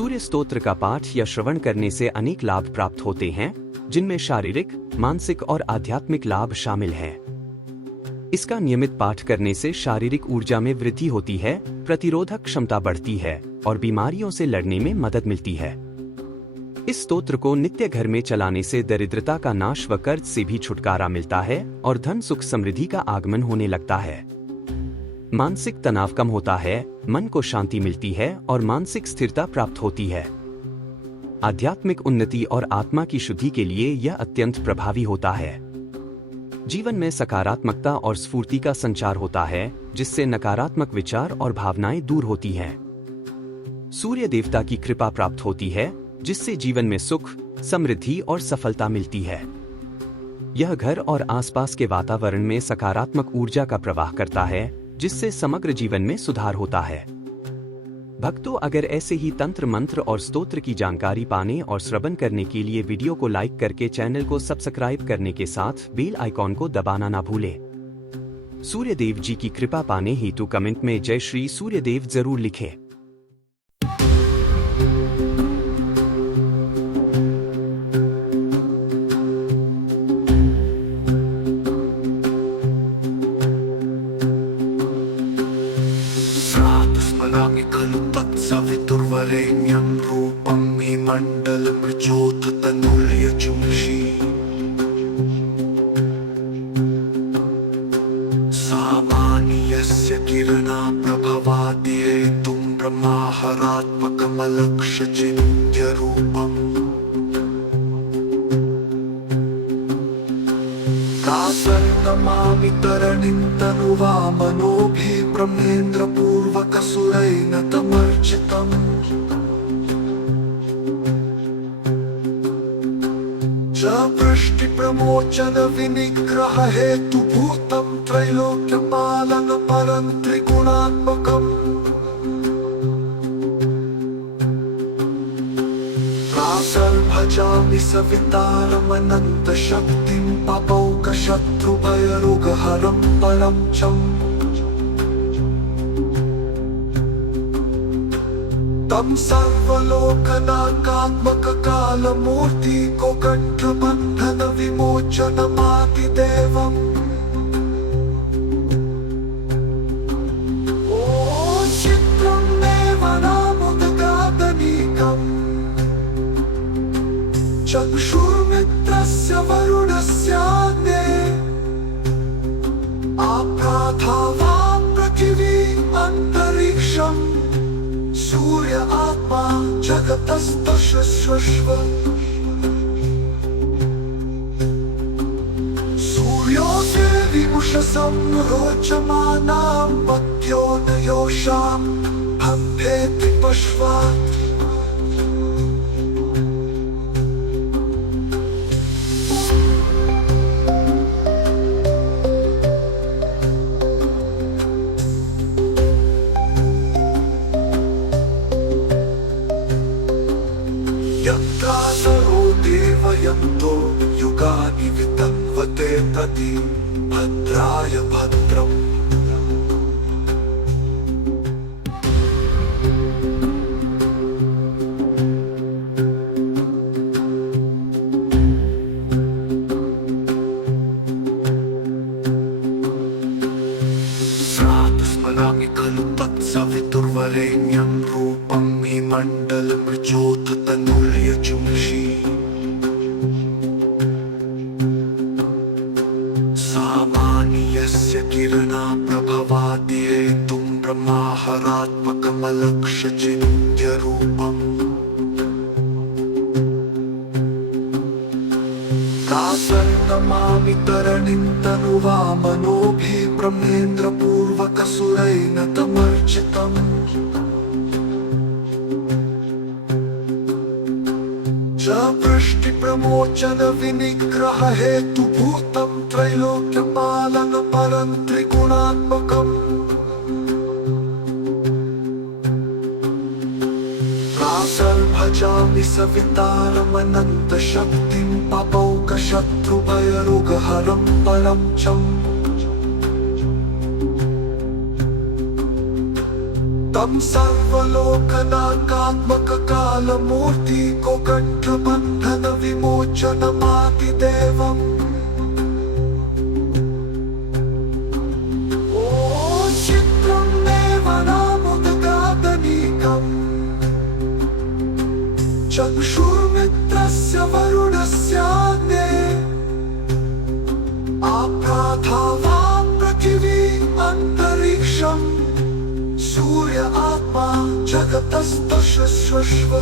सूर्य स्तोत्र का पाठ या श्रवण करने से अनेक लाभ प्राप्त होते हैं, जिनमें शारीरिक, मानसिक और आध्यात्मिक लाभ शामिल हैं। इसका नियमित पाठ करने से शारीरिक ऊर्जा में वृद्धि होती है, प्रतिरोधक क्षमता बढ़ती है और बीमारियों से लड़ने में मदद मिलती है। इस स्तोत्र को नित्य घर में चलाने से दरिद्रता का नाश व कर्ज से भी छुटकारा मिलता है और धन सुख समृद्धि का आगमन होने लगता है। मानसिक तनाव कम होता है, मन को शांति मिलती है और मानसिक स्थिरता प्राप्त होती है। आध्यात्मिक उन्नति और आत्मा की शुद्धि के लिए यह अत्यंत प्रभावी होता है। जीवन में सकारात्मकता और स्फूर्ति का संचार होता है, जिससे नकारात्मक विचार और भावनाएं दूर होती हैं। सूर्य देवता की कृपा प्राप्त होती है, जिससे जीवन में सुख, समृद्धि और सफलता मिलती है। यह घर और आसपास के वातावरण में सकारात्मक ऊर्जा का प्रवाह करता है, जिससे समग्र जीवन में सुधार होता है। भक्तों, अगर ऐसे ही तंत्र मंत्र और स्तोत्र की जानकारी पाने और श्रवण करने के लिए वीडियो को लाइक करके चैनल को सब्सक्राइब करने के साथ बेल आइकॉन को दबाना ना भूलें। सूर्यदेव जी की कृपा पाने हेतु कमेंट में जय श्री सूर्यदेव जरूर लिखें। सवितुर्वरेण्यं रूपं मे मण्डलमृज्योततनुर्यजुंषि सामान्यस्य किरणा प्रभवाद्येतुं ब्रह्माहरात्मकमलक्ष्यचिन्त्यरूपम् तासन्नमामि तरणिं तनुवामनोभिः ब्रह्मेन्द्रपूर्वकसुरैः तमर्चितम् च वृष्टिप्रमोचनविनिग्रहहेतुभूतं त्रैलोक्यपालनपरं त्रिगुणात्मकम् भजामि सवितारमनन्तशक्तिं पपौकशत्रुभयरोगहरं परं चम् तं सर्वलोकनाकात्मककालमूर्ति कोकण्ठबन्धनविमोचनमादिदेवम् ॐ चित्रं देवनामुदगादनीकम् चक्षुर्मित्रस्य वरुणस्याग्ने आप्राथावां पृथिवी अन्तरिक्षम् सूर्य आत्मा जगतस्तशस्वश्व सूर्यो देवीमुषसं रोचमानां मध्योदयोषां भम्भेति पश्वात् यत्रासरो देवयन्तो युगानि वितन्वते तदि भद्राय भद्रम् स्मरामि खलु तत्सवितुर्वरेण्यं रूपं मे मण्डलमृज्योततनुर्यजुंषि सामान्यस्य किरणा प्रभवाद्येतुं ब्रह्माहरात्मकमलक्ष्यचिन्त्यरूपम् तासन्नमामि तरणिं तनुवामनोभिः ब्रह्मेन्द्रपूर्वकसुरैः तमर्चितम् च वृष्टिप्रमोचनविनिग्रहहेतुभूतं त्रैलोक्यपालनपरं त्रिगुणात्मकम् भजामि सवितारमनन्तशक्तिं तं सर्वलोकनाकात्मककालमूर्ति को कंठबंधन विमोचनमादिदेवम् ओ चित्रं देवनामुदगादनीकम् चक्षुर्मित्रस्य वरुणस्याग्ने आप्राथावां पृथिवी अन्तरिक्षम् सूर्य आत्मा जगतस्तशस्वश्व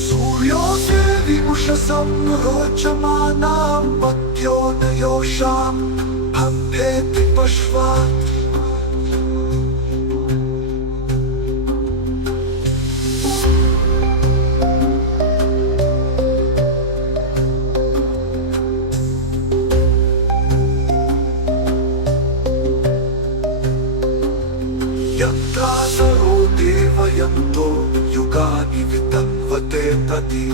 सूर्योऽग्निविमुषसं रोचमानां मध्योनयोषां हम्भेति पश्वात् यत्रासरो देवयन्तो युगानि वितन्वते तदि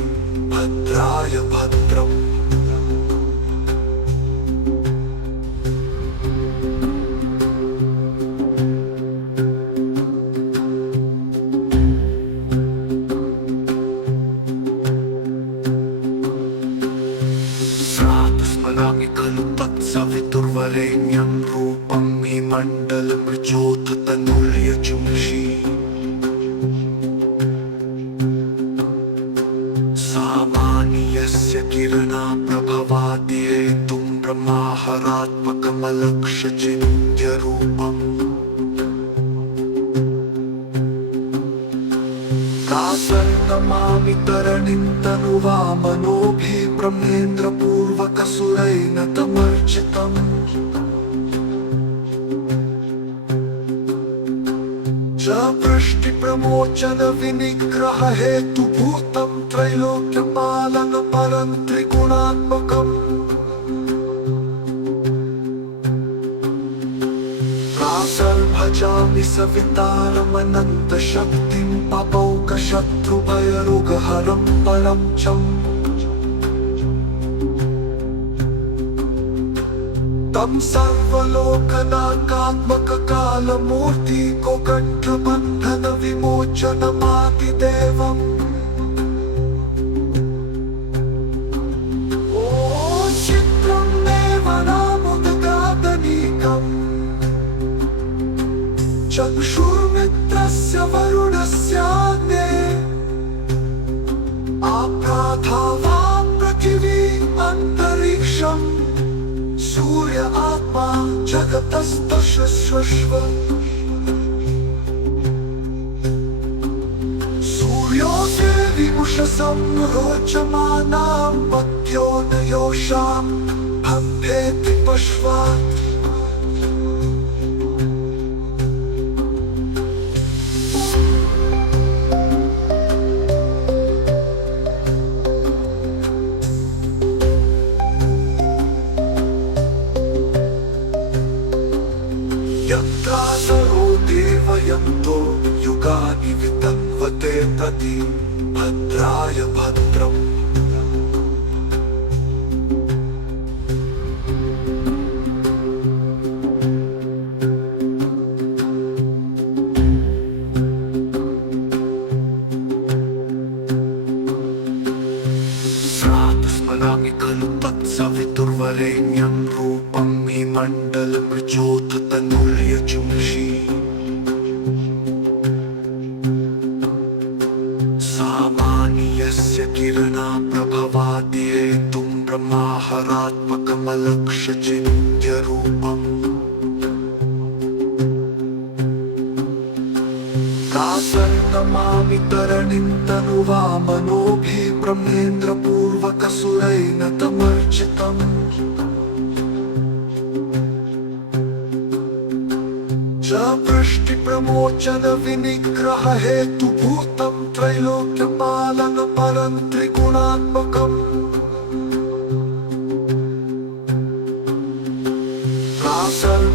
भद्राय भद्रम् स्मरामि खलु तत्सवितुर्वरेण्यं रूपं मे मण्डलमृचोथतनुर्यजुंषि सामान्यस्य किरणा प्रभवादिहेतुं ब्रह्माहरात्मकमलक्ष्यचिन्त्यरूपम् दासर्नमामि तरणिं तनुवामनोभिः ब्रह्मेन्द्रपूर्वकसुरैः तमर्चितम् च वृष्टिप्रमोचन विनिग्रह हेतुभूतं त्रैलोक्यपालन परं त्रिगुणात्मकम् भजामि सवितारमनन्तशक्तिं पपौकशत्रुभयरोगहरं परं चम् तं सर्वलोकनाकात्मककालमूर्ति को कंठबंधन विमोचनमादिदेवम् ओ चित्रं देवनामुदगादनीकम् चक्षुर्मित्रस्य वरुणस्याग्ने आप्राथावां पृथिवी अन्तरिक्षम् सूर्य आत्मा जगतस्तशस्वश्व सूर्योऽग्निविमुषसं रोचमानां मध्योनयोषां हम्भेति पश्वात् यत्रासरो देवयन्तो युगानि वितन्वते तदि भद्राय भद्रम् स्मरामि खलु तत्सवितुर्वरेण्यं रूपं मे मण्डलमृचोथतनुर्यजुंषि सामान्यस्य किरणा प्रभवादिहेतुं ब्रह्माहरात्मकमलक्ष्यचिन्त्यरूपम् दासर्नमामि तरणिं तनुवामनोभिः ब्रह्मेन्द्रपूर्वकसुरैः तमर्चितम् च वृष्टिप्रमोचन विनिग्रह हेतुभूतं त्रैलोक्यपालन परं त्रिगुणात्मकम्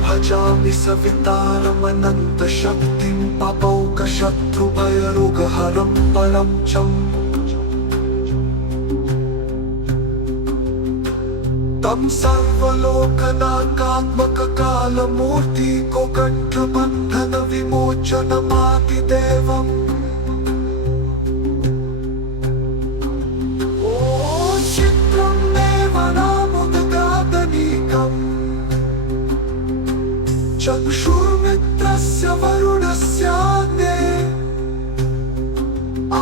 भजामि सवितारमनन्तशक्तिं तं सर्वलोकनाकात्मककालमूर्ति को कण्ठबन्धन विमोचनमादिदेवम् ॐ चित्रं देवनामुदगादनीकम् चक्षुर्मित्रस्य वरुणस्याग्ने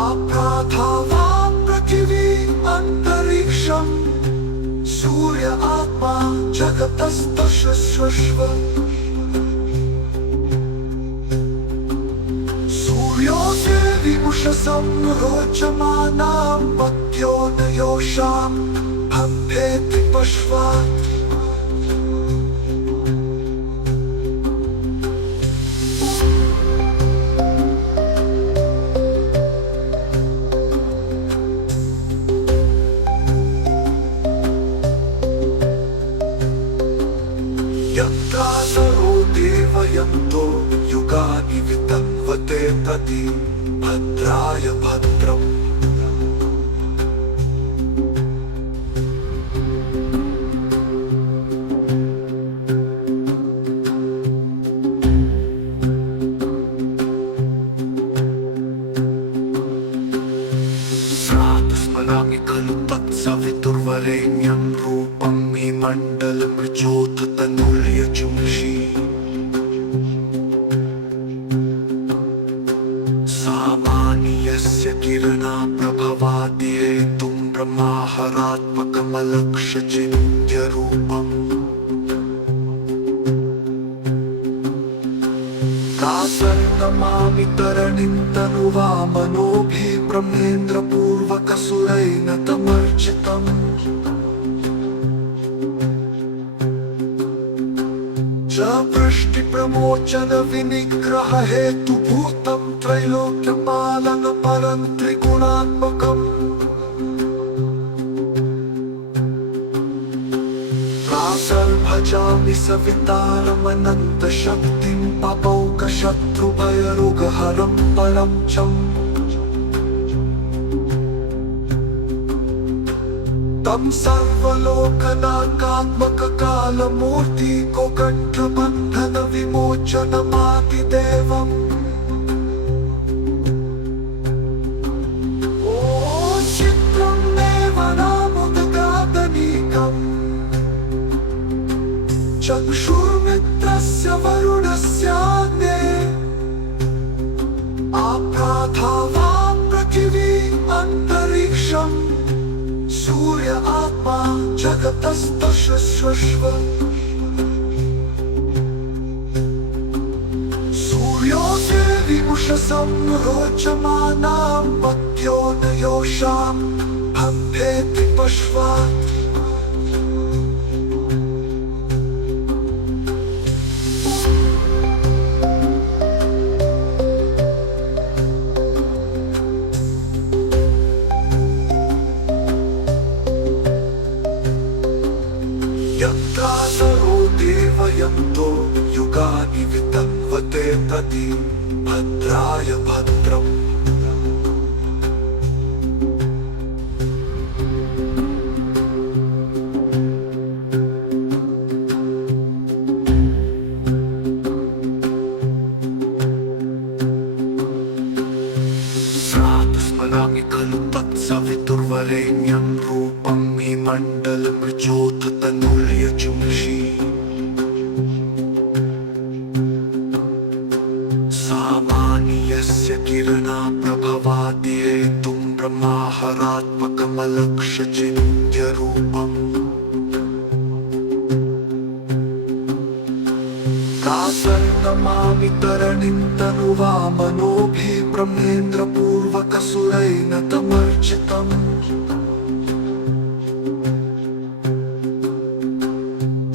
आप्राथावां पृथिवी अन्तरिक्षम् सूर्य आत्मा जगतस्तशस्वश्व सूर्यो देवीमुषसं रोचमानां मध्यो न योषां हम्भेति पश्वात् यत्रासरो देवयन्तो युगानि वितन्वते तदि भद्राय भद्रम् स्मरामि खलु तत्सवितुर्वरेण्यं रूपं मे मण्डलमृजोततनुर्यजुंषि सामानि यस्य किरणा प्रभवादिहेतुं ब्रह्माहरात्मकमलक्ष्य चिन्त्यरूपम् दासर्नमामि तरणिं तनुवामनोभिः ब्रह्मेन्द्रपूर्वकसुरैर्नतमर्चितम् च वृष्टिप्रमोचनविनिग्रहहेतुभूतं त्रैलोक्यपालनपरं त्रिगुणात्मकम् भजामि सवितारमनन्तशक्तिं पपौकशत्रुभयरोगहरं परं चम् तं सर्वलोकनाकात्मककालमूर्ति को कण्ठबन्धन विमोचनमादिदेवम् ॐ चित्रं देवनामुदगादनीकम् चक्षुर्मित्रस्य वरुणस्याग्ने आप्राथावां पृथिवी अन्तरिक्षम् सूर्य आत्मा जगतस्तशस्वश्व सूर्यो देवीमुषसं रोचमानां मध्यो न योषां हम्भेति पश्वात् यत्रासरो देवयन्तो युगानि वितन्वते तदि भद्राय भद्रम् स्मरामि खलु तत्सवितुर्वरेण्यं रूपं मे मण्डलमृजोततनुर्यजुंषि सामानि यस्य किरणा प्रभवादिहेतुं ब्रह्माहरात्मकमलक्ष्य चिन्त्यरूपम् दासर्नमामि तरणिं तनुवामनोभिः ब्रह्मेन्द्रपूर्वकसुरैर्नतमर्चितम्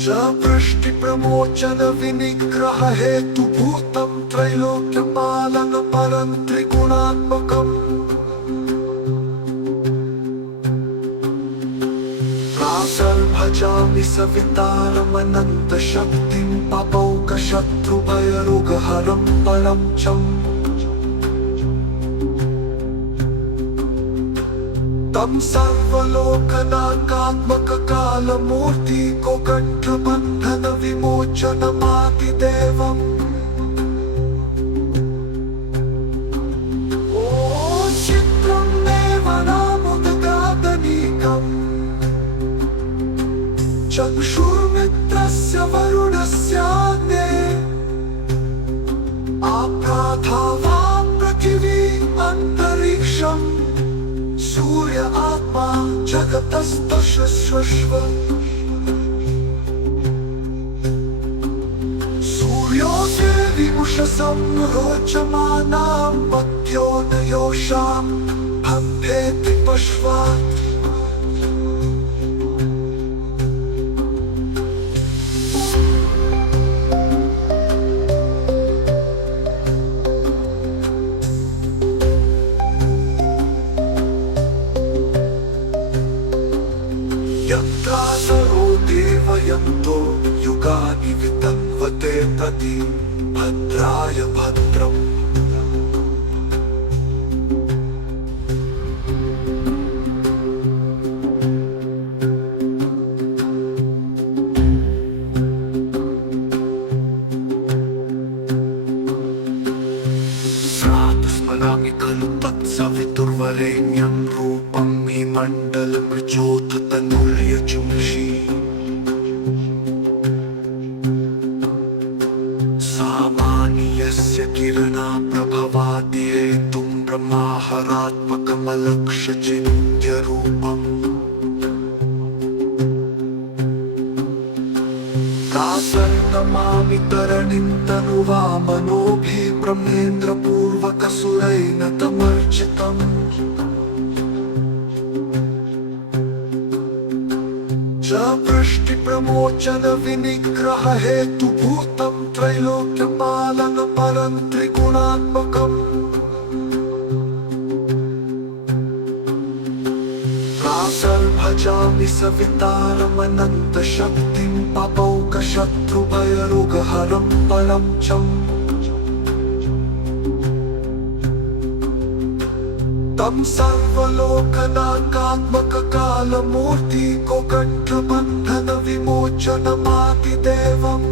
च वृष्टिप्रमोचनविनिग्रहहेतुभूतं त्रैलोक्यपालनपरं त्रिगुणात्मकम् भजामि सवितारमनन्तशक्तिं पपौकशत्रुभयरोगहरं परं चम् तं सर्वलोकनाकात्मककालमूर्ति को कण्ठबन्धन विमोचनमादिदेवम् ॐ चित्रं देवनामुदगादनीकम् चक्षुर्मित्रस्य वरुणस्याग्ने आप्राथा पृथिवी अन्तरिक्षम् सूर्य आत्मा जगतस्तशस्वश्व सूर्योऽस्य विमुषसं रोचमानां मध्योदयोषां भम्भेति पश्वात् यत्रासरो देवयन्तो युगानि वितन्वते तदि भद्राय भद्रम् स्मरामि खलु तत्सवितुर्वरेण्यं रूपं हि मण्डलमृजोततनुर्यजुंषि सामान्यस्य किरणा प्रभवादिहेतुं ब्रह्माहरात्मकमलक्ष्यचिन्त्यरूपम् दासर्नमामि तरणिं तनुवामनोभिः ब्रह्मेन्द्रपूर्वकसुरैर्नतमर्चितम् च वृष्टिप्रमोचन विनिग्रह हेतुभूतं त्रैलोक्यपालन परं त्रिगुणात्मकम् भजामि सवितारमनन्तशक्तिं पपौकशत्रुभयरोगहरं परं चम् तं सर्वलोकनाकात्मककालमूर्ति को कण्ठबन्धन विमोचनमादिदेवम्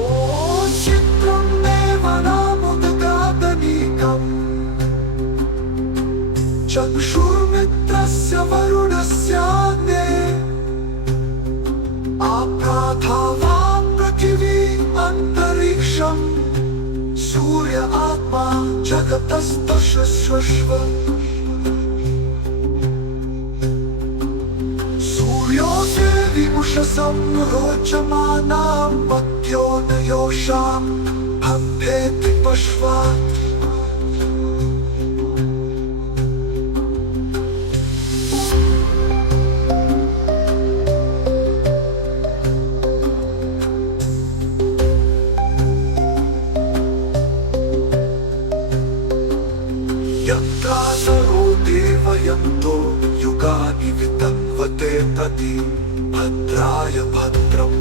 ॐ चित्रं देवनामुदगादनीकम् चक्षुर्मित्रस्य वरुणस्याग्ने आप्राथा पृथिवी अन्तरिक्षम् सूर्य आत्मा जगतस्तशस्वश्व सूर्योऽस्य विमुषसं रोचमानां मध्योदयोषां भम्भेति पश्वात् यत्रासरो देवयन्तो युगानि वितन्वते तदि भद्राय भद्रम्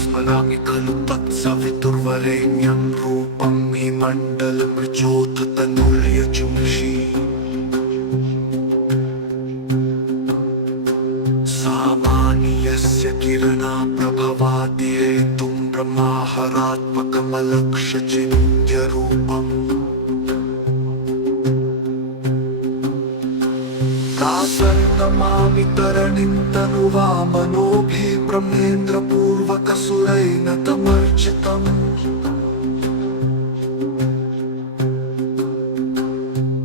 स्मरामि खलु तत्सवितुर्वरेण्यं रूपं हि मण्डलमृजोततनुर्यजुंषि सामान्यस्य किरणा प्रभवादिहेतुं ब्रह्माहरात्मकमलक्ष्यचिन्त्यरूपम् दासर्नमामि तरणिं तनुवामनोभिः ब्रह्मेन्द्रपूर्वकसुरैर्नतमर्चितम्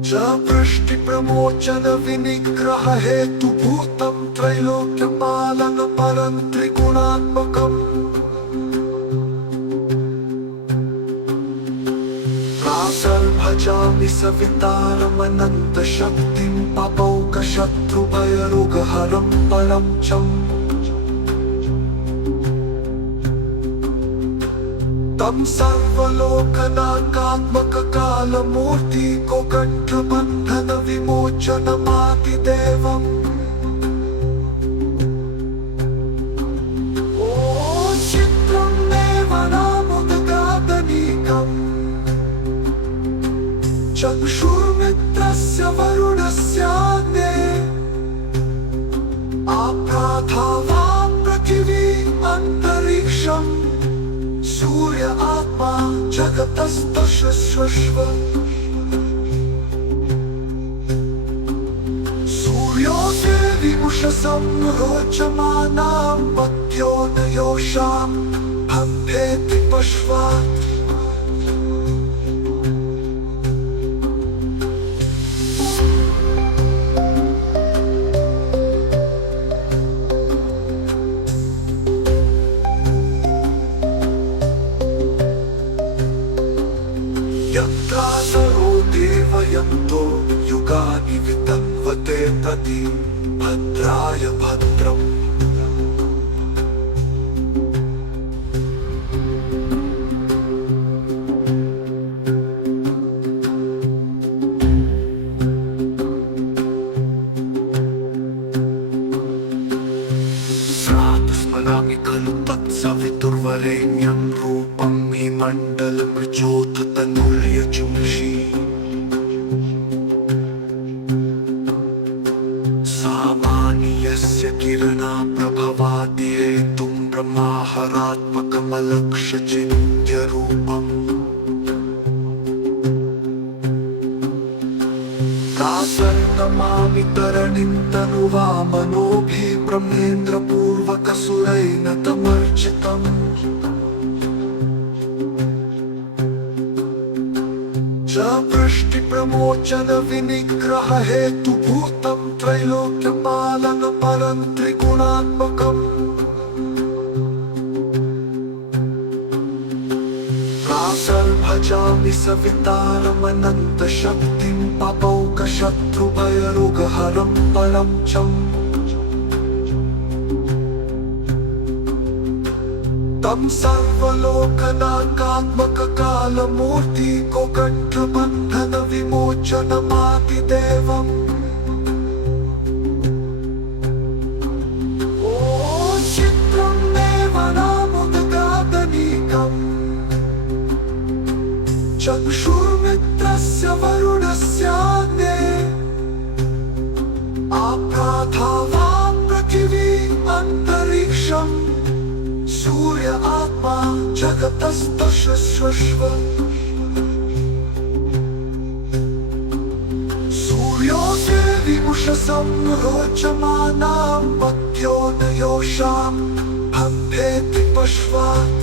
च वृष्टिप्रमोचन विनिग्रह हेतुभूतं त्रैलोक्यपालन परं त्रिगुणात्मकम् भजामि सवितारमनन्तशक्तिं पपौकशत्रुभयरोगहरं परं चम् तं सर्वलोकनाकात्मककालमूर्ति को कण्ठबन्धन विमोचनमादिदेवम् ॐ चित्रं देवनामुदगादनीकम् चक्षुर्मित्रस्य वरुणस्याग्ने आप्राथावां पृथिवी अन्तरिक्षम् सूर्य आत्मा जगतस्तशस्वश्व सूर्यो देवीमुषसं रोचमानां मध्योदयोषां भवेति पश्वात् यत्रासरो देवयन्तो युगानि वितन्वते तति भद्राय भद्रम् स्मरामि खलु तत्सवितुर्वरेण्यं रूपं मे मण्डलमृचोततनुर्यजुंषि सामान्यस्य किरणा प्रभवादिहेतुं ब्रह्माहरात्मकमलक्ष्य चिन्त्यरूपम् दासर्नमामि तरणिं तनुवामनोभिः ब्रह्मेन्द्रपूर्वकसुरैर्नतमर्चितम् च वृष्टिप्रमोचनविनिग्रहहेतुभूतं त्रैलोक्यपालनपरं त्रिगुणात्मकम् भजामि सवितारमनन्तशक्तिं पपौकशत्रुभयरुगहरं परं चम् तं सर्वलोकनाकात्मककालमूर्ति को कण्ठबन्धन विमोचनमादिदेवम् ॐ चित्रं देवनामुदगादनीकम् चक्षुर्मित्रस्य वरुणस्याग्ने आप्राथावां पृथिवी अन्तरिक्षम् सूर्य आत्मा जगतस्तशस्वश्व सूर्यो देवीमुषसं रोचमानां मध्योदयोषां भवेति पश्वात्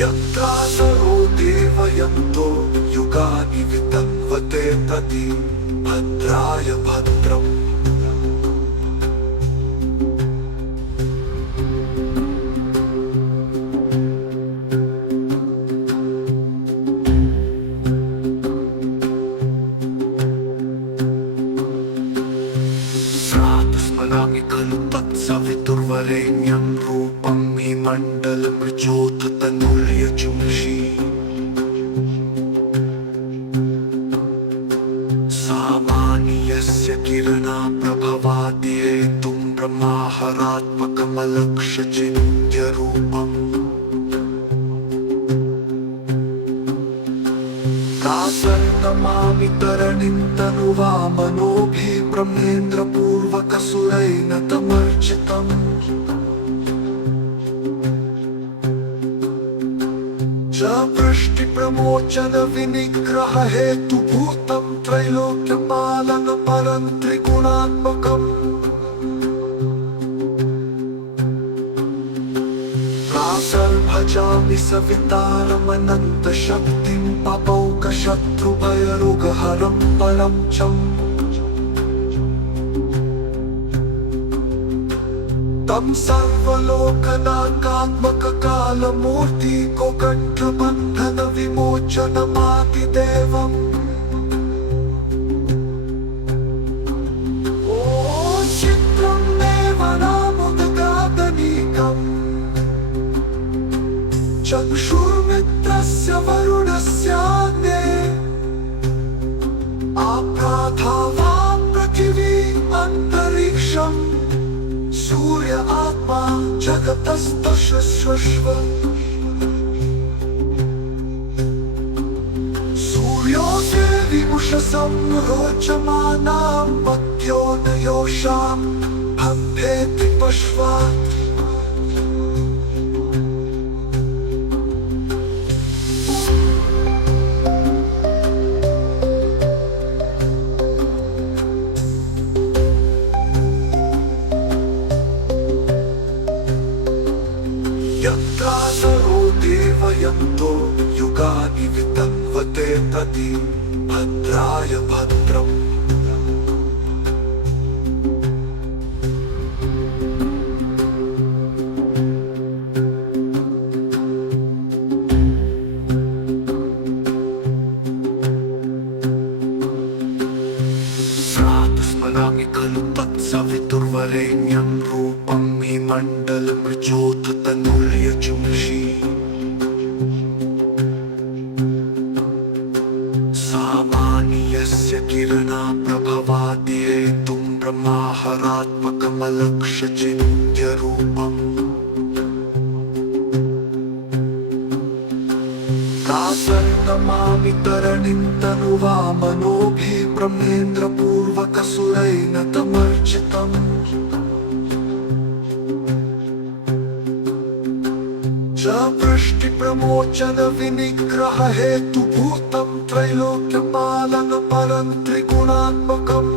यत्रासरो देवयन्तो युगानि वितन्वते तति भद्राय भद्रम् स्मरामि खलु तत्सवितुर्वरेण्यं रूपं मे मण्डलमृचोततनुर्यजुंषि सामान्यस्य किरणा प्रभवादिहेतुं ब्रह्माहरात्मकमलक्ष्य चिन्त्यरूपम् दासर्नमामि तरणिं तनुवामनोभिः ब्रह्मेन्द्रपूर्वकसुरैर्नतमर्चितम् च वृष्टिप्रमोचनविनिग्रहहेतुभूतं त्रैलोक्यपालनपरं त्रिगुणात्मकम् भजामि सवितारमनन्तशक्तिं तं सर्वलोकनाकात्मककालमूर्ति को कंठबंधन विमोचनमादिदेवम् ओ चित्रं देवनामुदगादनीकम् चक्षुर्मित्रस्य वरुणस्याग्ने आप्राथा पृथिवी अन्तरिक्षम् सूर्य आत्मा जगतस्तशस्वश्व सूर्योऽग्निविमुषसं रोचमानां मध्यो न योषां भवेति पश्वात् यत्रासरो देवयन्तो युगानि वितन्वते तदि भद्राय भद्रम् स्मरामि खलु तत्सवितुर्वरेण्यं रूपं हि मण्डलमृजोऽथ तनुर्यजुंषि सामान्यस्य किरणा प्रभवाद्येतुं ब्रह्माहरात्मकमलक्ष्य चिन्त्यरूपम् तासर्नमामि तरणिं तनुवामनोभिः ब्रह्मेन्द्रपूर्वकसुरैः तमर्चितम् च वृष्टिप्रमोचन विनिग्रह हेतुभूतं त्रैलोक्यपालन परं त्रिगुणात्मकम्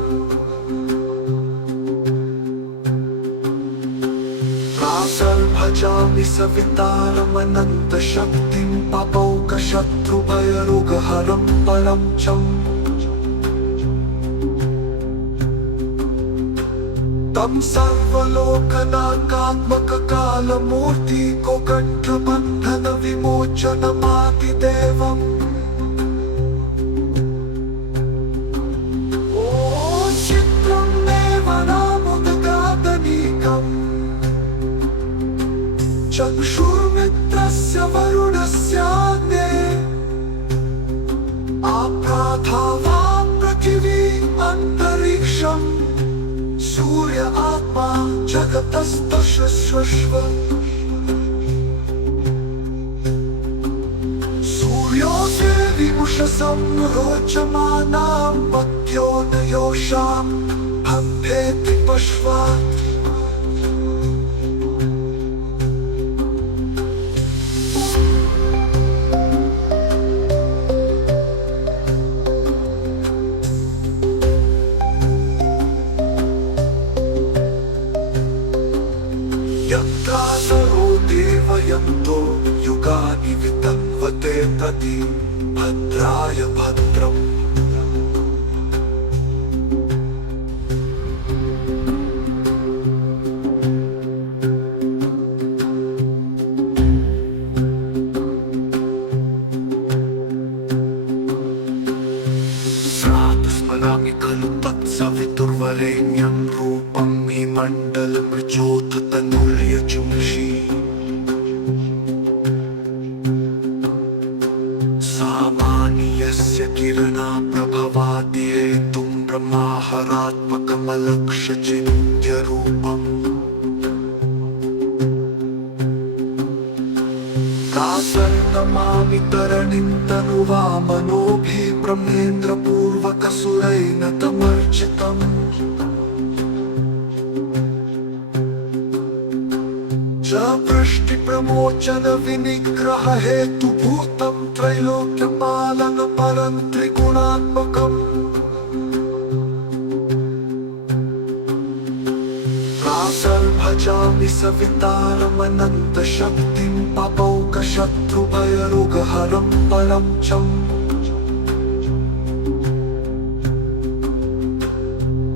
भजामि सवितारमनन्तशक्तिं पपौकशत्रुभयरुगहरं परं चम् तं सर्वलोकनाकात्मककालमूर्ति को कंठबंधन विमोचनमादिदेवम् ओ चित्रं देवनामुदगादनीकम् चक्षुर्मित्रस्य वरुणस्याग्ने आप्राथा पृथिवी अन्तरिक्षम् सूर्य आत्मा जगतस्तशस्वश्व सूर्योऽग्निविमुषसं रोचमानां मध्यो न योषां भवेति पश्वात् यत्रासरो देवयन्तो युगानि वितन्वते तदि भद्राय भद्रम् स्मरामि खलु तत्सवितुर्वरेण्यं रूपं हि मण्डलमृजोऽथ तनुर्यजुंषि सामान्यस्य किरणा प्रभवाद्येतुं ब्रह्माहरात्मकमलक्ष्य चिन्त्यरूपम् तासर्नमामि तरणिं तनुवामनोभिः ब्रह्मेन्द्रपूर्वकसुरैः तमर्चितम् च वृष्टिप्रमोचन विनिग्रह हेतुभूतं त्रैलोक्यपालन परं त्रिगुणात्मकम् भजामि सवितारमनन्तशक्तिं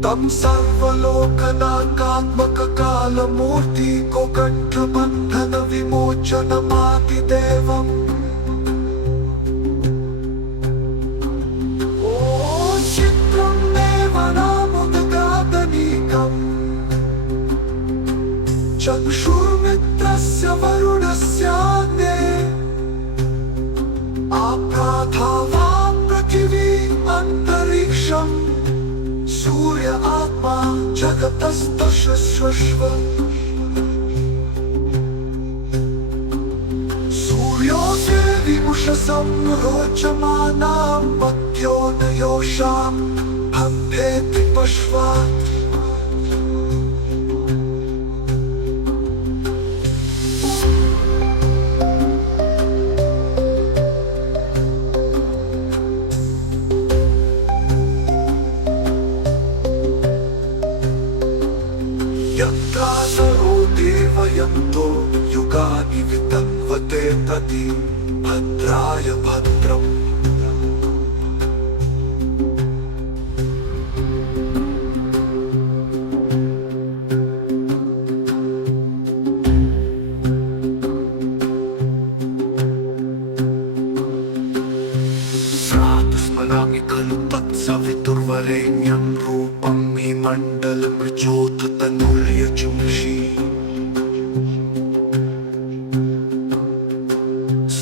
तं सर्वलोकनाकात्मककालमूर्ति को कंठबंधन विमोचनमादिदेवम् ओ चित्रं देवनामुदगादनीकम् चक्षुर्मित्रस्य वरुणस्याग्ने आप्राथा पृथिवी अन्तरिक्षम् सूर्य आत्मा जगतस्तशस्वश्व सूर्योऽग्निविमुषसं रोचमानां मध्योनयोषां हम्भेति पश्वात् यत्रासरो देवयन्तो युगानि वितन्वते तदि भद्राय भद्रम् स्मरामि खलु तत्सवितुर्वरेण्यं रूपं मे मण्डलमृजोत्तनुर्यजुंषि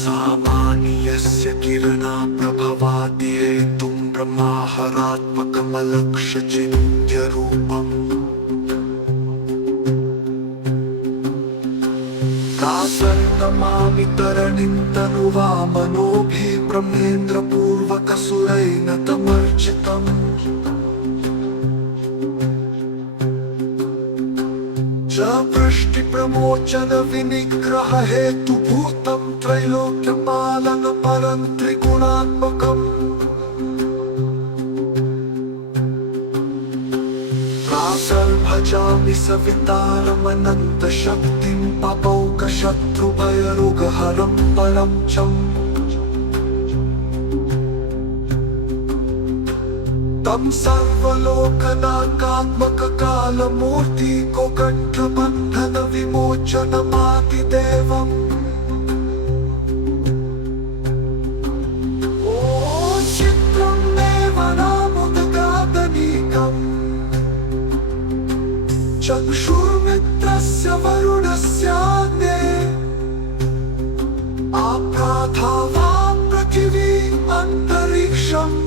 सामान्यस्य किरणा प्रभवाद्येतुं ब्रह्माहरात्मकमलक्ष्यचिन्त्यरूपम् तासन्नमामि तरणिं तनुवामनोभिः ब्रह्मेन्द्रपूर्वकसुरैः तमर्चितम् च वृष्टिप्रमोचन विनिग्रह हेतुभूतं त्रैलोक्यपालन परं त्रिगुणात्मकम् भजामि सवितारमनन्तशक्तिं पपौकशत्रुभयरोगहरं परं चम् तं सर्वलोकनाकात्मककालमूर्ति को कंठबंधन विमोचनमादिदेवम् ओ चित्रं देवनामुदगादनीकम् चक्षुर्मित्रस्य वरुणस्याग्ने आप्राथा पृथिवी अन्तरिक्षम्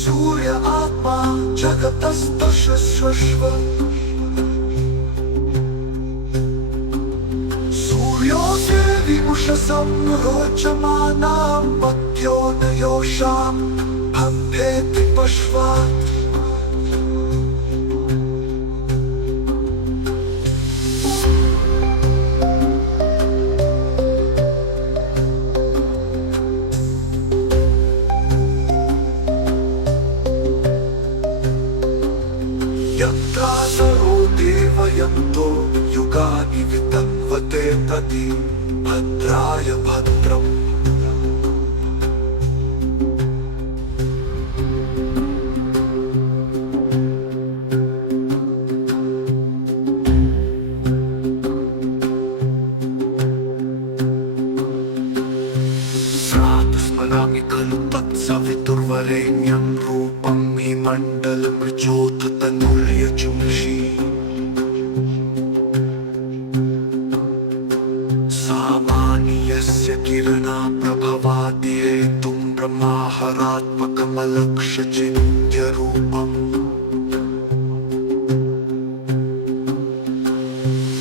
सूर्य आत्मा जगतस्तशस्वश्व सूर्योऽग्निविमुषसं रोचमानां मध्योनयोषां हम्भेति पश्वात् यत्रासरो देवयन्तो युगानि वितन्वते तदि भद्राय भद्रम् स्मरामि खलु तत्सवितुर्वरेण्यं रूपं मे मण्डलमृजोत्तनुर्यजुंषि सामान्यस्य किरणा प्रभवाद्येतुं ब्रह्माहरात्मकमलक्ष्यचिन्त्यरूपम्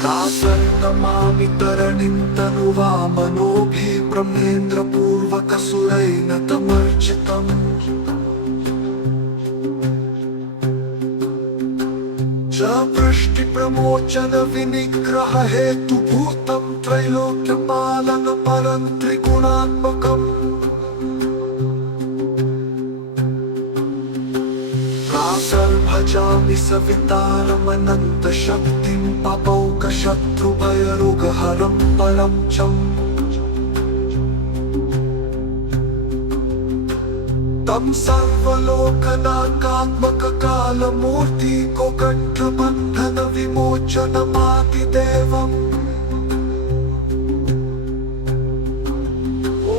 तासन्नमामि तरणिं तनुवामनोभिः ब्रह्मेन्द्रपूर्वकसुरैः तमर्चितम् च वृष्टिप्रमोचन विनिग्रह हेतुभूतं त्रैलोक्यपालन परं त्रिगुणात्मकम् भजामि सवितारमनन्तशक्तिं पपौकशत्रुभयरोगहरं परं चम् तं सर्वलोकनाकात्मककालमूर्ति कोकण्ठबन्धनविमोचनमादिदेवम् ॐ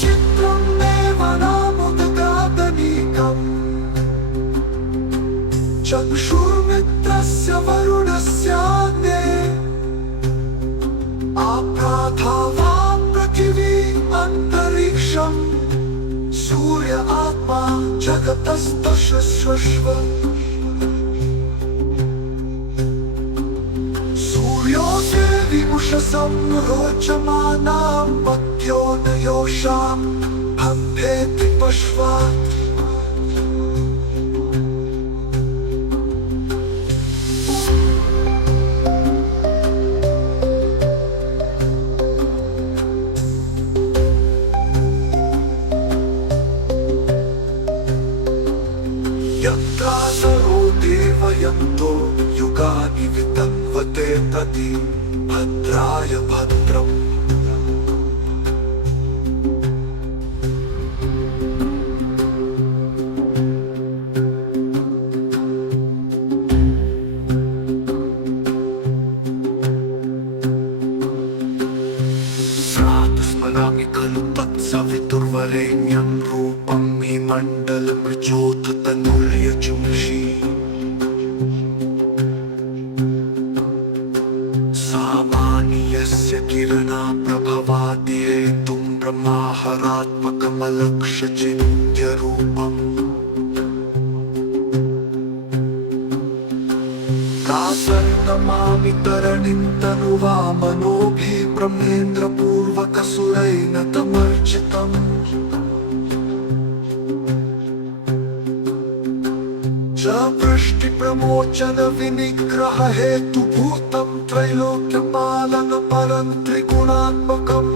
चित्रं देवनामुदगादनीकम् चक्षुर्मित्रस्य वरुणस्याग्ने आप्राथावां पृथिवी अन्तरिक्षम् सूर्य आत्मा जगतस्तशस्वश्व सूर्यो देवीमुषसं रोचमानां मध्यो न योषां हम्भेति पश्वात् यत्रासरो देवयन्तो युगानि वितन्वते तदि भद्राय भद्रम् स्मरामि खलु तत्सवितुर्वरेण्यं रूपं मे मण्डलमृजोत्तनुर्यजुंषि सामानि यस्य किरणा प्रभवादिहेतुं ब्रह्माहरात्मकमलक्ष्य चिन्त्यरूपम् दासर्नमामि तरणिं तनुवामनोभिः ब्रह्मेन्द्रपूर्वकसुरैर्नतमर्चितम् च वृष्टिप्रमोचनविनिग्रहहेतुभूतं त्रैलोक्यपालनपरं त्रिगुणात्मकम्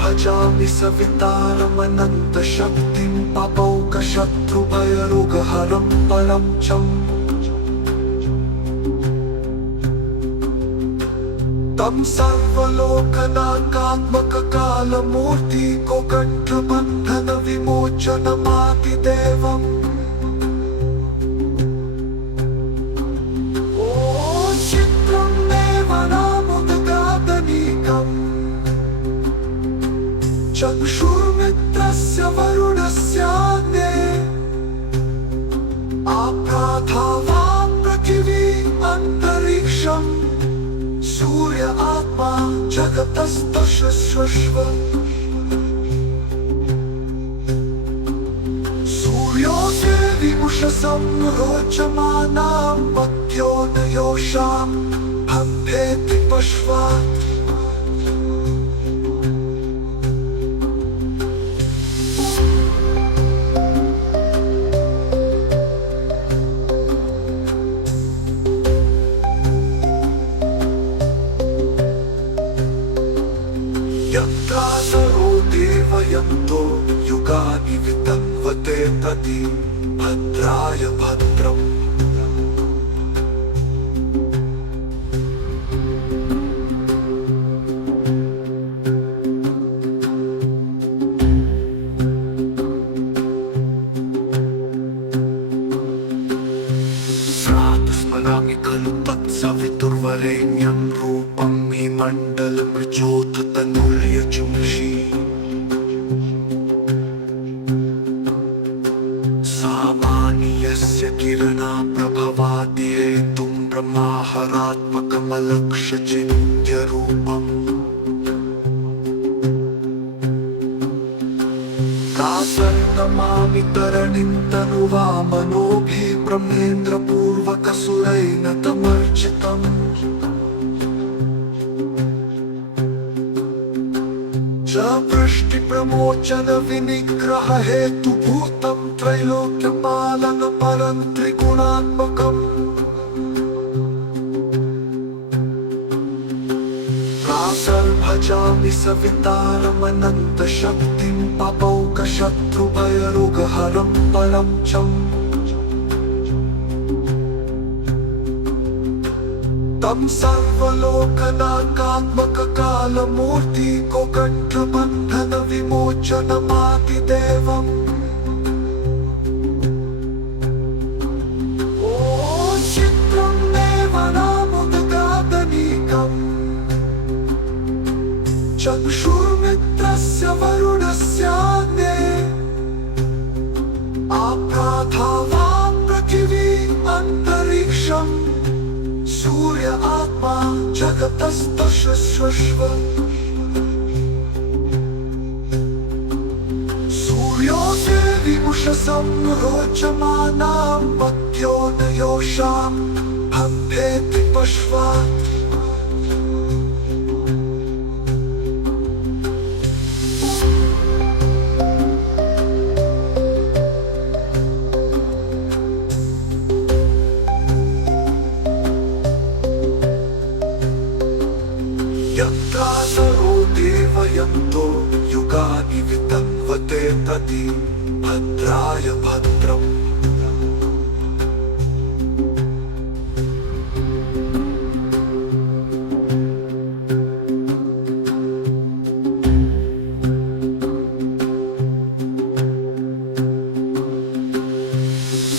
भजामि सवितारमनन्तशक्तिं पपौकशत्रुभयरोगहरं परं चम् तं सर्वलोकनाकात्मककालमूर्ति कोकण्ठबन्धनविमोचनमादिदेवम् ॐ चित्रं देवनामुदगादनीकम् चक्षुर्मित्रस्य वरुणस्याग्ने आप्राथावां पृथिवी अन्तरिक्षम् सूर्य आत्मा जगतस्तशस्वश्व सूर्यो देवीमुषसं रोचमानां मध्यो न योषां हम्भेति पश्वात् यत्रासरो देवयन्तो युगानि वितन्वते तदि भद्राय भद्रम् स्मरामि खलु तत्सवितुर्वरेण्यं रूपं मे मण्डलमृजोत्तनुर्यजुंषि सामानि यस्य किरणा प्रभवादिहेतुं ब्रह्माहरात्मकमलक्ष्य चिन्त्यरूपम् दासर्नमामि तरणिं तनुवामनोभिः ब्रह्मेन्द्रपूर्वकसुरैर्नतमर्चितम् च वृष्टिप्रमोचनविनिग्रहहेतुभूतं त्रैलोक्यपालनपरं त्रिगुणात्मकम् भजामि सवितारमनन्तशक्तिं पपौकशत्रुभयरोगहरं परं चम् तं सर्वलोकनाकात्मककालमूर्ति को कण्ठबन्धन विमोचनमादिदेवम् ॐ चित्रं देवनामुदगादनीकम् चक्षुर्मित्रस्य वरुणस्याग्ने आप्राथावां पृथिवी अन्तरिक्षम् सूर्य आत्मा जगतस्तशस्वश्व सूर्यो देवीमुषसं रोचमानां मध्योदयोषां भम्भेति पश्वात् यत्रासरो देवयन्तो युगानि वितन्वते तदि भद्राय भद्रम्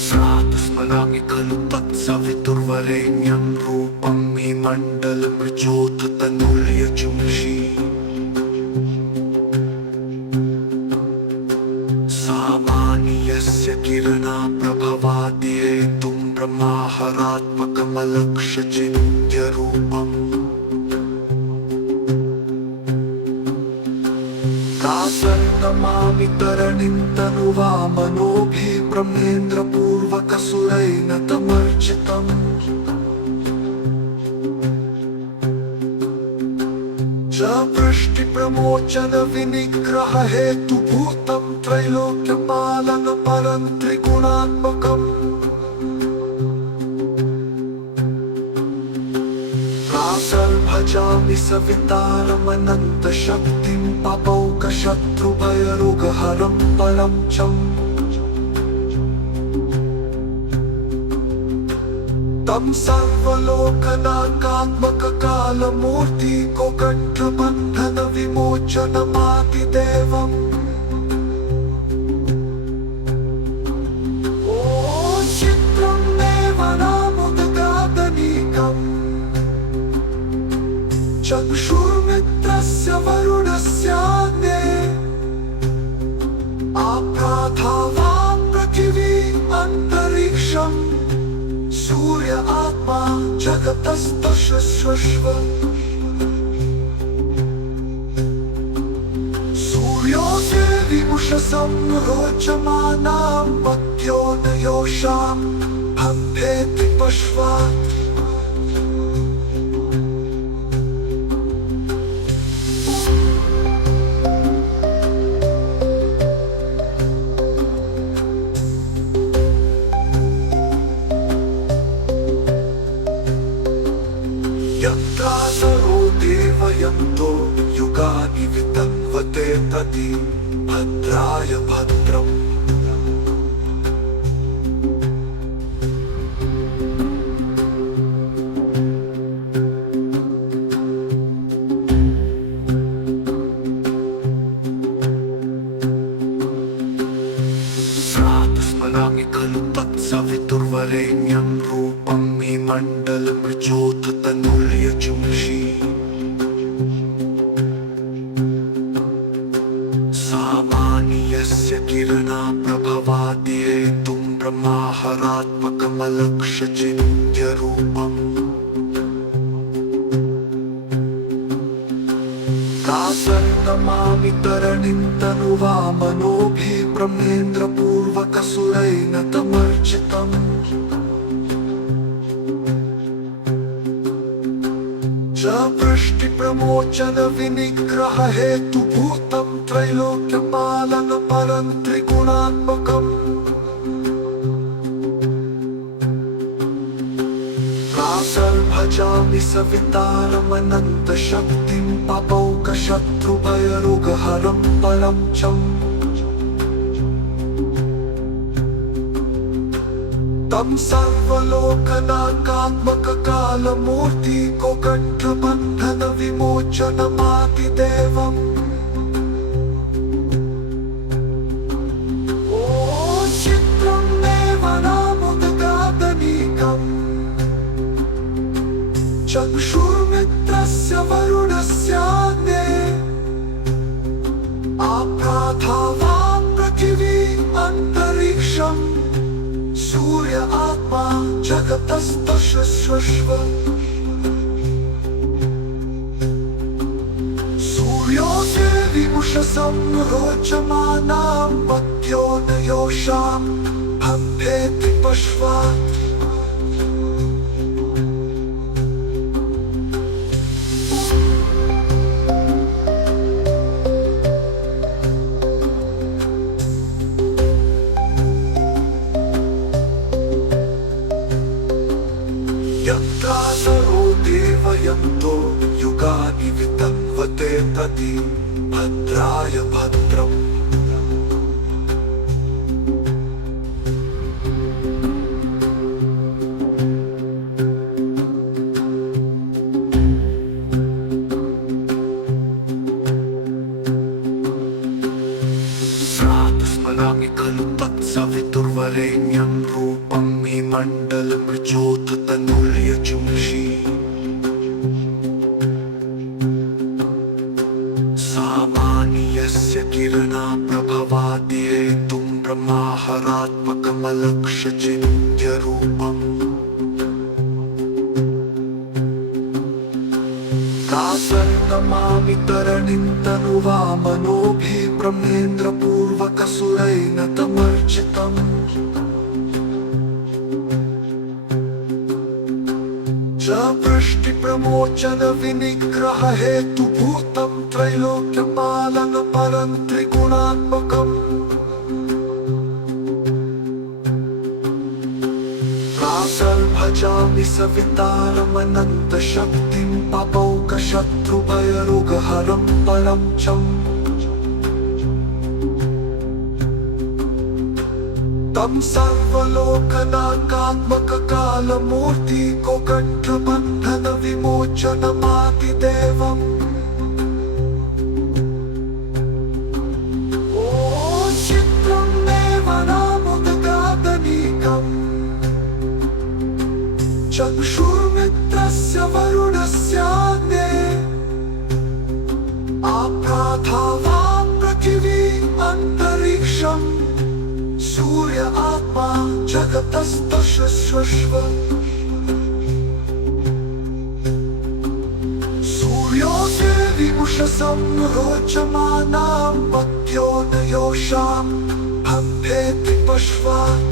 प्रातस्मरामि खलु तत्सवितुर्वरेण्यं रूपं हि मण्डलमृजोततनुर्यजुंषि सामान्यस्य किरणा प्रभवादिहेतुं ब्रह्माहरात्मकमलक्ष्य चिन्त्यरूपम् दासर्नमामि तरणिं तनुवामनोभिः ब्रह्मेन्द्रपूर्वकसुरैर्नतमर्चितम् च वृष्टिप्रमोचन विनिग्रह हेतुभूतं त्रैलोक्यपालन परं त्रिगुणात्मकम् भजामि सवितारमनन्तशक्तिं पपौकशत्रुभयरोगहरं परं चम् तं सर्वलोकनाकात्मककालमूर्ति को कण्ठबन्धन विमोचनमादिदेवम् ॐ चित्रं देवनामुदगादनीकम् चक्षुर्मित्रस्य वरुणस्याग्ने आप्राथावां पृथिवी अन्तरिक्षम् सूर्य आत्मा जगतस्तशस्वश्व सूर्यो देवीमुषसं रोचमानां मध्योदयोषां भम्भेति पश्वात् यत्रासरो देवयन्तो युगानि वितन्वते तदि भद्राय भद्रम् प्रातस्मरामि खलु तत्सवितुर्वरेण्यं रूपं हि मण्डलमृजोततनुर्यजुंषि सामान्यस्य किरणा प्रभवादिहेतुं ब्रह्माहरात्मकमलक्ष्य चिन्त्यरूपम् दासर्नमामि तरणिं तनुवामनोभिः ब्रह्मेन्द्रपूर्वकसुरैर्नतमर्चितम् च वृष्टिप्रमोचन विनिग्रह हेतुभूतं त्रैलोक्यपालन परं त्रिगुणात्मकम् भजामि सवितारमनन्तशक्तिं पपौकशत्रुभयरोगहरं परं चम् तं सर्वलोकनाकात्मककालमूर्ति को कण्ठबन्धन विमोचनमादिदेवम् ॐ चित्रं देवनामुदगादनीकम् चक्षुर्मित्रस्य वरुणस्यान्ये आप्राथावान् पृथिवी अन्तरिक्षम् सूर्य आत्मा जगतस्तशस्वश्व सूर्योऽस्य विमुषसं रोचमानां मध्योदयोषां भवेति पश्वात् यत्रासरो देवयन्तो युगानि वितन्वते तदि भद्राय भद्रम् स्मरामि खलु तत्सवितुर्वरेण्यं रूपं मे मण्डलमृचोततनुर्यजुंषि सामानि यस्य किरणा प्रभवादिहेतुं ब्रह्माहरात्मकमलक्ष्य चिन्त्यरूपम् दासर्नमामि तरणिं तनुवामनोभिः ब्रह्मेन्द्रपूर्वकसुरैर्नतमर्चितम् च वृष्टिप्रमोचनविनिग्रहहेतुभूतं त्रैलोक्यपालनपरं त्रिगुणात्मकम् भजामि सवितारमनन्तशक्तिं पपौकशत्रुभयरुगहरं परं चम् तं सर्वलोकनाकात्मककालमूर्ति को कण्ठबन्धन विमोचनमादिदेवम् ॐ चित्रं देवनामुदगादनीकम् चक्षुर्मित्रस्य वरुणस्यान्ये आप्राथावान् पृथिवी अन्तरिक्षम् सूर्य आत्मा जगतस्तशस्वश्व सूर्योऽस्य विमुषसं रोचमानां मध्योदयोषां भवेति पश्वात्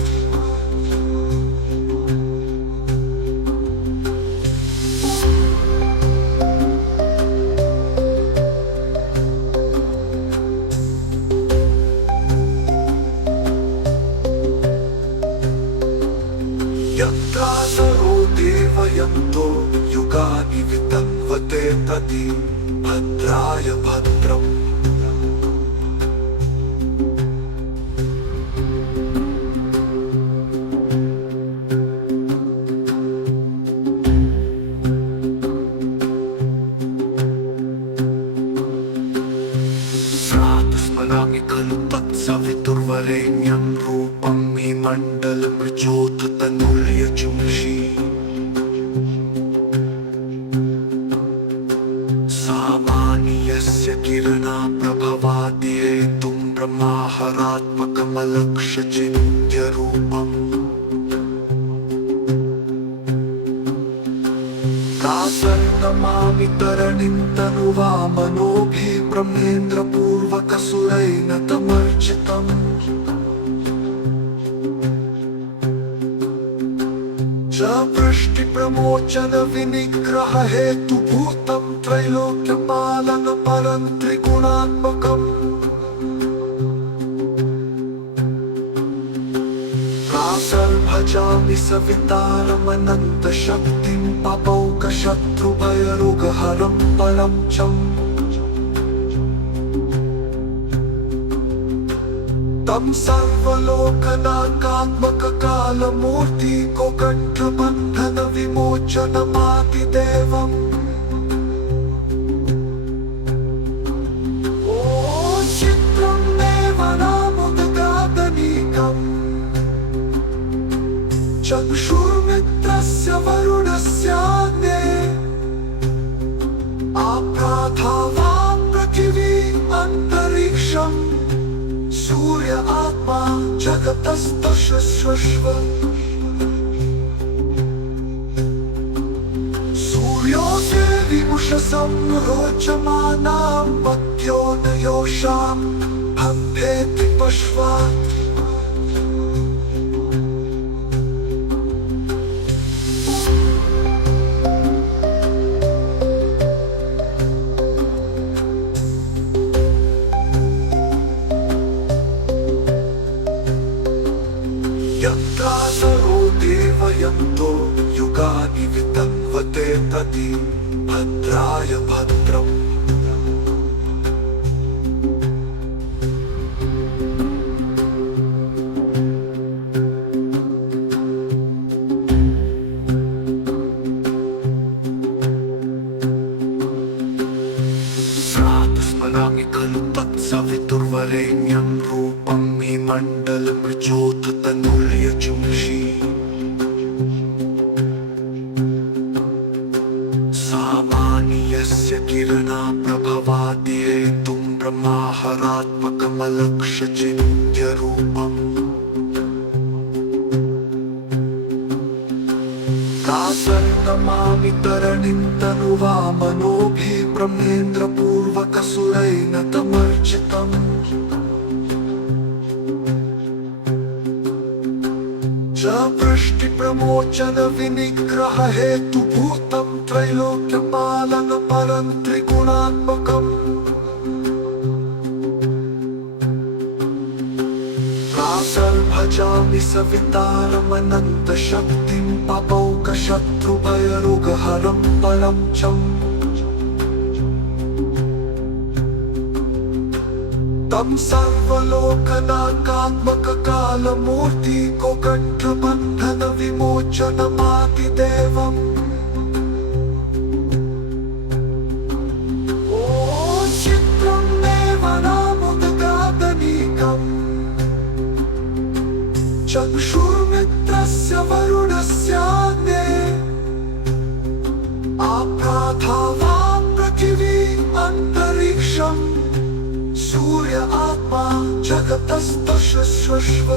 यत्रासरो देवयन्तो युगानि वितन्वते तदि भद्राय भद्रम् स्मरामि खलु तत्सवितुर्वरेण्यं रूपं मे मण्डलमृचोततनुर्यजुंषि सामानि यस्य किरणा प्रभवादिहेतुं ब्रह्माहरात्मकमलक्ष्य चिन्त्यरूपम् दासर्नमामि तरणिं तनुवामनोभिः ब्रह्मेन्द्रपूर्वकसुरैर्नतमर्चितम् च वृष्टिप्रमोचनविनिग्रहहेतुभूतं त्रैलोक्यपालनपरं त्रिगुणात्मकम् भजामि सवितारमनन्तशक्तिं पपौकशत्रुभयरुगहरं परं चम् तं सर्वलोकनाकात्मककालमूर्ति त्रिगुणात्मक कालमूर्ति को कंठबंधन विमोचनमादिदेवम् ओ चित्रं देवनामुदगादनीकम् चक्षुर्मित्रस्य वरुणस्याग्ने आप्राथा पृथिवी अन्तरिक्षम् सूर्य आत्मा जगतस्तशस्वश्व सूर्योऽग्निविमुषसं रोचमानां मध्यो न योषां भम्भेति पश्वात् यत्रासरो देवयन्तो युगानि वितन्वते तदि भद्राय भद्रम् स्मरामि खलु तत्सवितुर्वरेण्यं रूपं मे मण्डलमृचोथतनुर्यजुंषि सामान्यस्य किरणा प्रभवादिहेतुं ब्रह्माहरात्मकमलक्ष्यचिन्त्यरूपम् तासन्नमामि तरणिं तनुवामनोभिः ब्रह्मेन्द्रपूर्वकसुरैः तमर्चितम् च वृष्टिप्रमोचन विनिग्रह हेतुभूतं त्रैलोक्यपालन परं त्रिगुणात्मकम् भजामि सवितारमनन्तशक्तिं पपौकशत्रुभयरुगहरं परं चम् तं सर्वलोकनाकात्मककालमूर्ति को कंठबन्धन विमोचनमादिदेवम् ओ चित्रं देवनामुदगादनीकम् चक्षुर्मित्रस्य वरुणस्याग्ने आप्राथा पृथिवी अन्तरिक्षम् सूर्य आत्मा जगतस्तशस्वश्व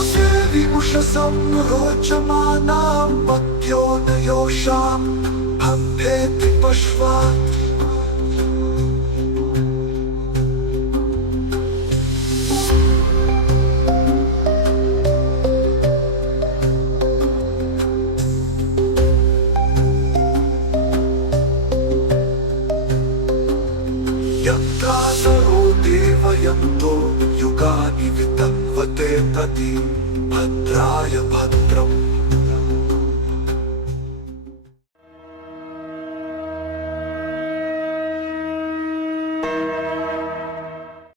सूर्योऽग्निविमुषसं रोचमानां मध्यो न योषां भम्भेति पश्वात् यत्रासरो देवयन्तो युगानि वितन्वते तदि भद्राय भद्रम्